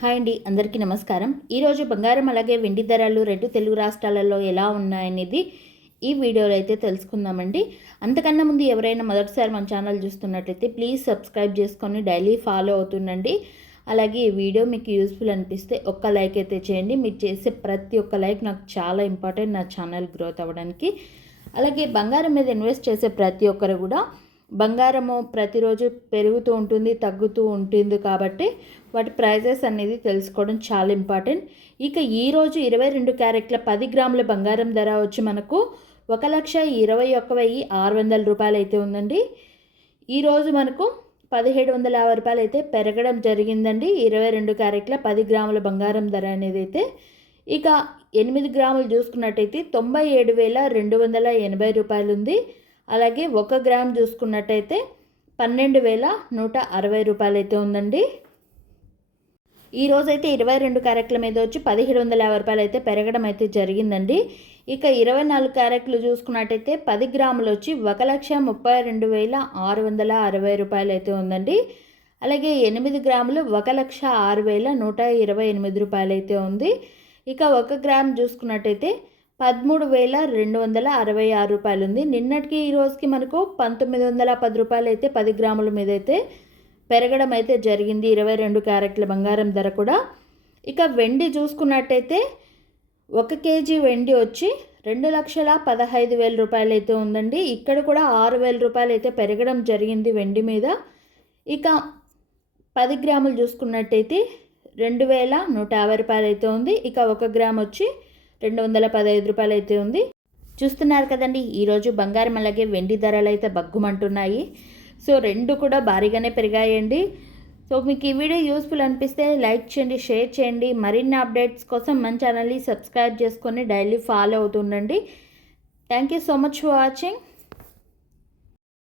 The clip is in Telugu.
హాయ్ అండి, అందరికీ నమస్కారం. ఈరోజు బంగారం అలాగే వెండి ధరలు రెండు తెలుగు రాష్ట్రాలలో ఎలా ఉన్నాయనేది ఈ వీడియోలో అయితే తెలుసుకుందామండి. అంతకన్నా ముందు ఎవరైనా మొదటిసారి మన ఛానల్ చూస్తున్నట్లయితే ప్లీజ్ సబ్స్క్రైబ్ చేసుకొని డైలీ ఫాలో అవుతుండండి. అలాగే ఈ వీడియో మీకు యూస్ఫుల్ అనిపిస్తే ఒక్క లైక్ అయితే చేయండి. మీరు చేసే ప్రతి ఒక్క లైక్ నాకు చాలా ఇంపార్టెంట్ నా ఛానల్ గ్రోత్ అవ్వడానికి. అలాగే బంగారం మీద ఇన్వెస్ట్ చేసే ప్రతి ఒక్కరు కూడా బంగారము ప్రతిరోజు పెరుగుతూ ఉంటుంది, తగ్గుతూ ఉంటుంది కాబట్టి వాటి ప్రైజెస్ అనేది తెలుసుకోవడం చాలా ఇంపార్టెంట్. ఇక ఈరోజు 22 క్యారెట్ల 10 గ్రాముల బంగారం ధర వచ్చి మనకు 1,21,600 రూపాయలు అయితే ఉందండి. ఈరోజు మనకు 1,750 రూపాయలు అయితే పెరగడం జరిగిందండి 22 క్యారెట్ల 10 గ్రాముల బంగారం ధర అనేది అయితే. ఇక 8 గ్రాములు చూసుకున్నట్టయితే 97,280 రూపాయలు ఉంది. అలాగే 1 గ్రామ్ చూసుకున్నట్టయితే 12,160 రూపాయలు అయితే ఉందండి. ఈరోజైతే 22 క్యారెట్ల మీద వచ్చి 1,750 రూపాయలు అయితే పెరగడం అయితే జరిగిందండి. ఇక 24 క్యారెట్లు చూసుకున్నట్టయితే 10 గ్రాములు వచ్చి 1,32,660 రూపాయలు అయితే ఉందండి. అలాగే 8 గ్రాములు 1,06,128 రూపాయలు అయితే ఉంది. ఇక 1 గ్రామ్ చూసుకున్నట్టయితే 13,266 రూపాయలు ఉంది. నిన్నటికి ఈ రోజుకి మనకు 1,910 రూపాయలు అయితే 10 గ్రాముల మీద అయితే పెరగడం అయితే జరిగింది 22 క్యారెట్ల బంగారం ధర కూడా. ఇక వెండి చూసుకున్నట్టయితే 1 కేజీ వెండి వచ్చి 2,15,000 రూపాయలు అయితే ఉందండి. ఇక్కడ కూడా 6,000 రూపాయలు అయితే పెరగడం జరిగింది వెండి మీద. ఇక 10 గ్రాములు చూసుకున్నట్టయితే 2,150 రూపాయలు అయితే ఉంది. ఇక 1 గ్రామ్ వచ్చి 215 రూపాయలు అయితే ఉంది. చూస్తున్నారు కదండి, ఈరోజు బంగారం అలాగే వెండి ధరలు అయితే బగ్గుమంటున్నాయి. సో రెండు కూడా భారీగానే పెరిగాయండి. సో మీకు ఈ వీడియో యూస్ఫుల్ అనిపిస్తే లైక్ చేయండి, షేర్ చేయండి. మరిన్ని అప్డేట్స్ కోసం మన ఛానల్ని సబ్స్క్రైబ్ చేసుకొని డైలీ ఫాలో అవుతుండండి. Thank you so much for watching.